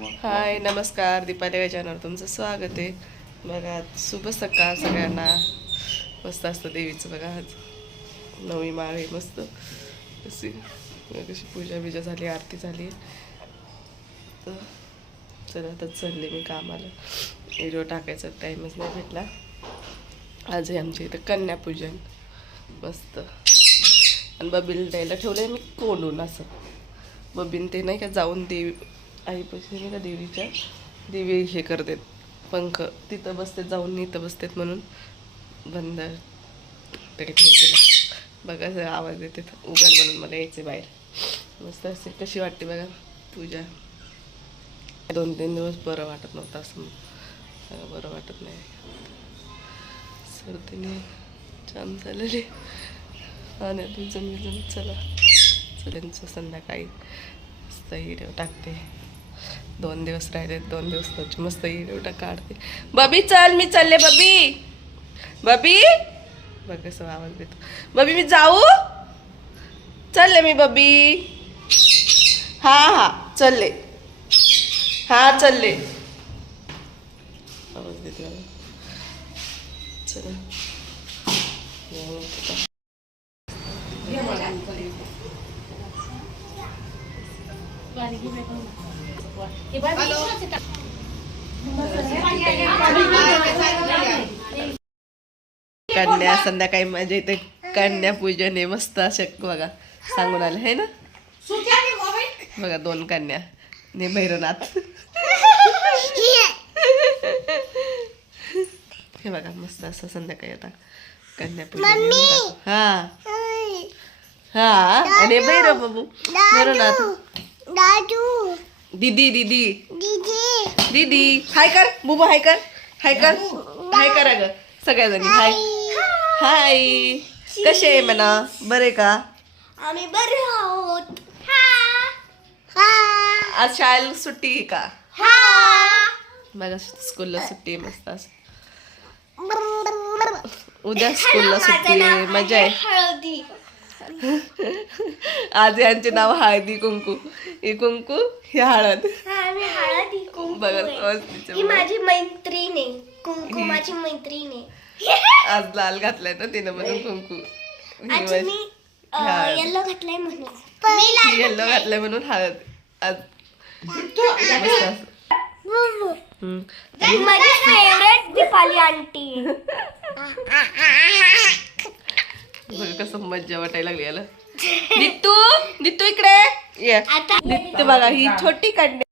हाय नमस्कार, दीपाली चॅनलवर तुमचं स्वागत आहे. बघा शुभ सकाळ सगळ्यांना. मस्त असतं देवीचं. बघा आज नवी माळ आहे मस्त. कशी पूजा बिजा झाली, आरती झाली. तर चला आता चालले मी कामाला. व्हिडिओ टाकायचा टाईमच नाही भेटला. आज आहे आमच्या इथं कन्यापूजन मस्त. आणि बबीला द्यायला ठेवलं आहे मी कोंडून. असं बबीन ते नाही का जाऊन देवी आईपाशी नाही का देवीच्या देवी हे करतात पंख तिथं बसतात, जाऊन इथं बसतात म्हणून बंद तरी ठेवते. बघा आवाज येते उघड म्हणून मला यायचे बाहेर. मस्त असे कशी वाटते बघा पूजा. 2-3 दिवस बरं वाटत नव्हतं. असं बरं वाटत नाही. सर्दीने छान झालेले आणि तुमचं चला चल्यांचं संध्याकाळी मस्त व्हिडिओ टाकते. 2 दिवस राहिले, 2 दिवस मस्त व्हिडिओ काढते. बबी चल, मी चालले. बबी बबी बघ कसं आवाज देतो. बबी मी जाऊ चालले मी. बबी हा हा चालले, हा चालले. आवाज देते मला. चला कन्या संध्याकाळी माझ्या इथे कन्यापूजन आहे मस्त. असे बघा सांगून आले आहे ना. बघा 2 कन्या ने भैरवनाथ. हे बघा मस्त असं संध्याकाळी आता कन्यापूजन. हा हा आणि भैरव बाबू भैरवनाथ. दीदी दीदी दीदी हाय कर. बुबू हाय कर, हाय कर, हाय करा ग सगळ्याजणी. हाय हाय. कसे आहे म्हणा, बरे का? आम्ही बरे आहोत. आज शाळेला सुट्टी आहे का? बघा स्कूलला सुट्टी आहे मस्त. असं उद्या स्कूलला सुट्टी आहे, मजा आहे. हळदी. आज यांचे नाव हळदी कुंकू. ही कुंकू ही हळद. आम्ही हळदी कुंकू बघा आहे. ही माझी मैत्रीण आहे. कुंकू माझी मैत्रीण आहे. आज लाल घातलाय ना तिनं म्हणून कुंकू. आज मी येलो घातलाय म्हणून. येल्लो घातलाय म्हणून हळद. आज माझी फेवरेट दीपाली आंटी. बघा कसं मज्जा वाटायला लागली याला. नित्तू नित्तू इकडे ये. नित्तू बघा ही छोटी कन्या